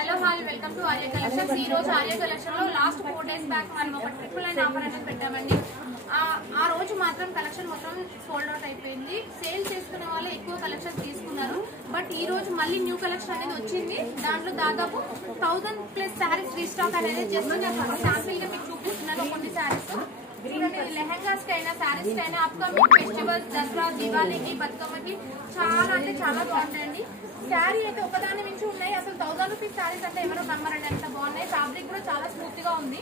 Hello hi welcome to Arya collections. ఈ రోజు Arya collection లో లాస్ట్ 4 days బ్యాక్ మనం ఒక ట్రిపుల్9 ఆఫర్ అనేది పెట్టామండి. ఆ రోజు మాత్రం కలెక్షన్ మొత్తం సోల్డ్ అవుట్ అయిపోయింది. సేల్ చేసుకునే వాళ్ళు ఎక్కువ కలెక్షన్ తీసుకున్నారు. బట్ ఈ రోజు మళ్ళీ న్యూ కలెక్షన్ అనేది వచ్చింది. దాంట్లో దాదాపు 1000+ శారీస్ రీస్టాక్ అనేది జస్ట్ శాంపిల్ గా మీకు చూపిస్తున్నాను. కొన్ని శారీస్ చూడండి, లెహంగాస్ కైనా శారీస్ కైనా అప్కమింగ్ ఫెస్టివల్స్, దసరా, దివాళీకి, బతుకమ్మకి చాలా అంటే చాలా బాగుంటాయండి. శారీ అయితే ఒకదాని నుంచి ఉన్నాయి. అసలు 1000 రూపీస్ శారీస్ అంటే ఎవరో నమ్మరండి, ఎంత బాగున్నాయి. ఫ్యాబ్రిక్ కూడా చాలా స్మూత్ గా ఉంది.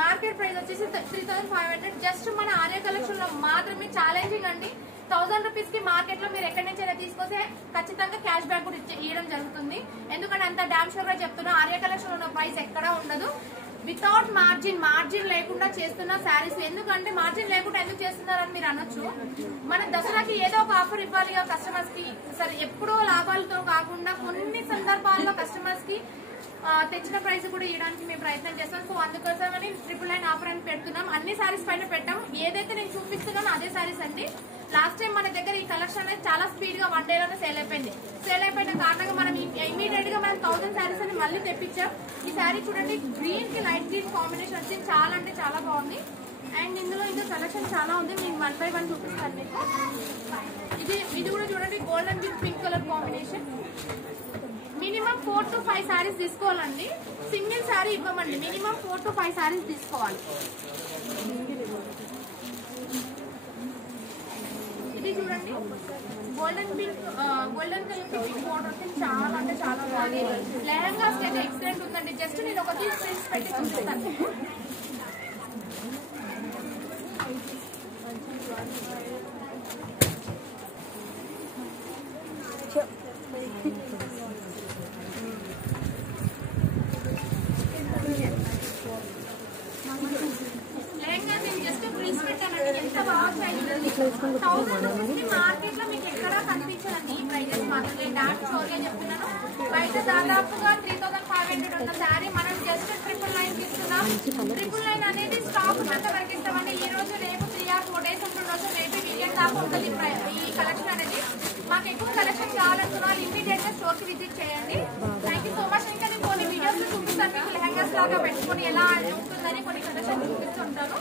మార్కెట్ ప్రైస్ వచ్చేసి 3500. జస్ట్ మన ఆర్య కలెక్షన్ లో మాత్రమే ఛాలెంజింగ్ అండి. 1000 రూపీస్ కి మార్కెట్ లో మీరు ఎక్కడి నుంచి అయినా తీసుకొస్తే ఖచ్చితంగా క్యాష్ బ్యాక్ కూడా ఇవ్వడం జరుగుతుంది. ఎందుకంటే అంత డామ్ షూర్ గా చెప్తున్నా, ఆర్య కలెక్షన్ ఉన్న ప్రైస్ ఎక్కడా ఉండదు. వితౌట్ మార్జిన్ లేకుండా చేస్తున్న శారీస్. ఎందుకంటే మార్జిన్ లేకుండా ఎందుకు చేస్తున్నారని మీరు అనొచ్చు. మన దసరాకి ఏదో ఒక ఆఫర్ ఇవ్వాలి కస్టమర్స్ కి. సరే, ఎప్పుడో లాభాలతో కాకుండా కొన్ని సందర్భాల్లో కస్టమర్స్ కి తెచ్చిన ప్రైస్ కూడా ఇవ్వడానికి మేము ప్రయత్నం చేస్తాం. సో అందుకోసమని 999 ఆఫర్ అని పెడుతున్నాం. అన్ని శారీస్ పైన పెట్టాం. ఏదైతే నేను చూపిస్తున్నానో అదే శారీస్ అండి. లాస్ట్ టైం మన దగ్గర ఈ కలెక్షన్ అనేది చాలా స్పీడ్ గా 1 డేలోనే సేల్ అయిపోయింది. సేల్ అయిపోయిన కారణంగా మనం ఇమీడియట్ గా మనం 1000 శారీస్ అని మళ్ళీ తెప్పించాం. ఈ శారీ చూడండి, గ్రీన్ కి లైట్ గ్రీన్ కాంబినేషన్ వచ్చింది. చాలా అంటే చాలా బాగుంది. అండ్ ఇందులో ఇంకా కలెక్షన్ చాలా ఉంది. నేను 1 by 1 చూపిస్తాను మీకు. ఇది కూడా చూడండి, golden with pink colour combination. Minimum 4 to 5 saris తీసుకోవాలండి. సింగిల్ శారీ ఇవ్వమండి. మినిమం 4 to 5 శారీస్ తీసుకోవాలి. ఇది చూడండి, గోల్డెన్ కలర్ పింక్ బోర్డర్ వచ్చింది. చాలా అంటే చాలా బాగుంది. లెహంగాస్ అయితే ఎక్సలెంట్ ఉందండి. జస్ట్ నేను ఒక ప్రింట్స్ పెట్టి చూపిస్తాను. మార్కెట్ లో మీకు ఎక్కడా కనిపించదండి ఈ ప్రైజెస్ మాత్రం. నేను డాట్ షోర్ గా చెప్తున్నాను. బయట దాదాపుగా 3500 ఉన్న శారీ మనం జస్ట్ 999 ఇస్తున్నాం. 999 అనేది స్టాక్ ఉన్నంత వరకు ఇస్తామండి. ఈ రోజు రేపు 3 or 4 days ఉంటుండొచ్చు. రేపు వీకెండ్ దాకా ఉంటుంది ఈ కలెక్షన్ అనేది. మాకు ఎక్కువ కలెక్షన్ కావాలనుకున్న వాళ్ళు ఇమీడియట్ గా స్టోర్ కి విజిట్ చేయండి. Thank you so much. ఇంకా నేను కొన్ని వీడియోస్ లో చూపిస్తాను మీకు లెహంగాస్ లాగా పెట్టుకుని ఎలా ఉంటుందని కొన్ని కలెక్షన్ చూపిస్తుంటాను.